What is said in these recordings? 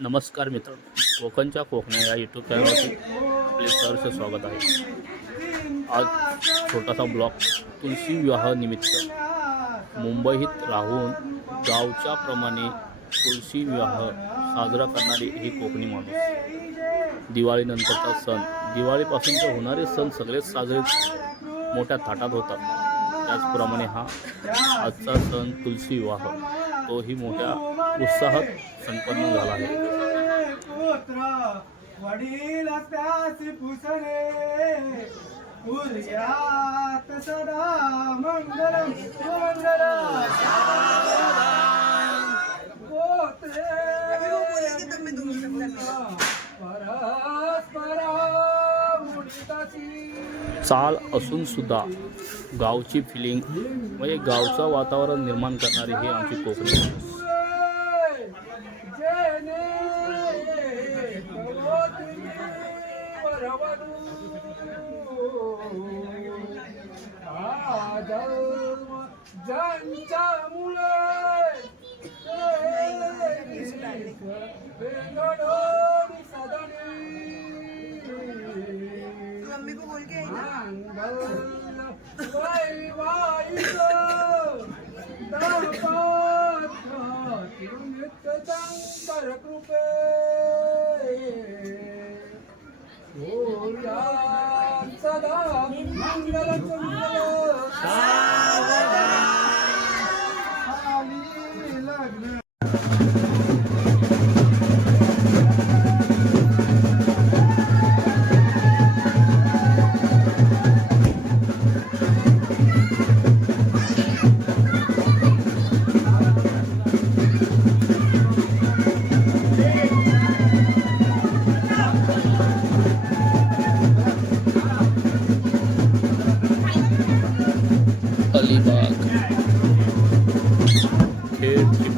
नमस्कार मित्र कोकणच्या कोकणा या यूट्यूब चॅनलवरती आपले सरचं स्वागत आहे. आज छोटासा ब्लॉग तुलसी विवाहानिमित्त मुंबईत राहून गावच्या प्रमाणे तुलसी विवाह साजरा करणारी ही कोकणी माणूस. दिवाळीनंतरचा सण. दिवाळीपासून तर होणारे सण सगळेच साजरे मोठ्या थाटात होतात. त्याचप्रमाणे हा आजचा सण तुलसी विवाह. तोही मोठ्या उत्साहात संपन्न झाला आहे. चाल असून सुद्धा गावची फिलिंग म्हणजे गावचं वातावरण निर्माण करणारी ही आमची कोकणी मुळे कृपे सदा मंगल लग्न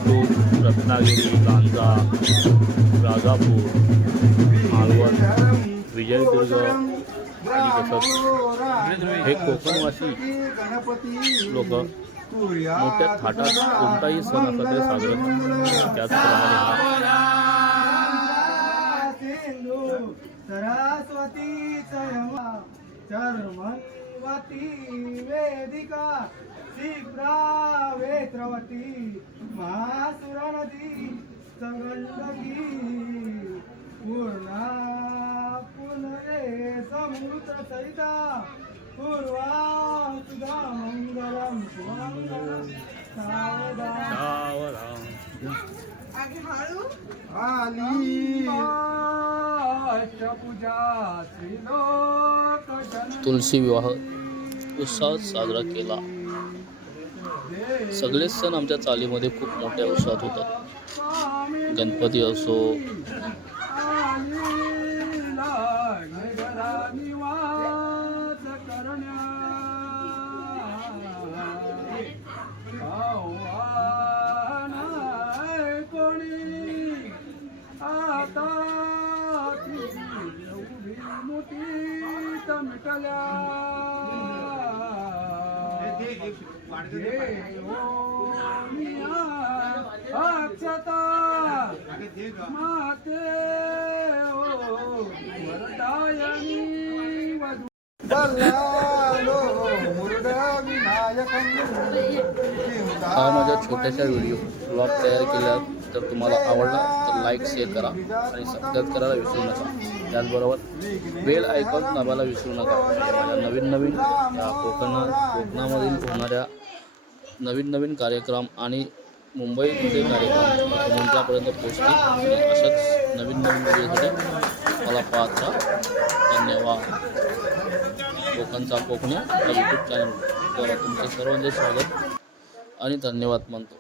लातूर रत्नागिरी लांजा राजापूर मालवण विजयदुर्ग आणि तसंच हे कोकणवासी लोक मोठ्या थाटात कोणताही सण असला तरी साजरा करतात. त्याचप्रमाणे हा सिंधू सरस्वती चर्मन्वती वेदिका शिप्रा वेत्रवती महासुरा नदी संगंडकी पूर्णा पुनरे समुद्र सरिता पूर्वा सुधा मंगलम सुमंगलम सावधान. सावधान. आगे हाळू. आली अष्टपूजा त्रिलोक जन तुलसी विवाह उत्साहात साजरा केला. सगळेच सण आमच्या चालीमध्ये खूप मोठ्या उत्साहात होतात. गणपती असो निवास करण्या कोणी आता मोठी मिटल्या अक्षता माते ओ वरदायनी वधू. हा माझ्या छोट्याशा व्हिडिओ ब्लॉग तयार केला तर तुम्हाला आवडला तर लाईक शेअर करा आणि सबस्क्राईब करायला विसरू नका. त्याचबरोबर बेल आयकॉन दाबायला विसरू नका. माझ्या नवीन नवीन या कोकण कोकणामधील होणाऱ्या नवीन नवीन कार्यक्रम आणि मुंबईमध्ये कार्यक्रम तुमच्यापर्यंत पोचतील आणि अशाच नवीन नवीन व्हिडिओसाठी मला पाहत. राहा धन्यवाद. कोकणचा कोकण्या या यूट्यूब चॅनलवर तुमचे सर्वांचे स्वागत आणि धन्यवाद मानतो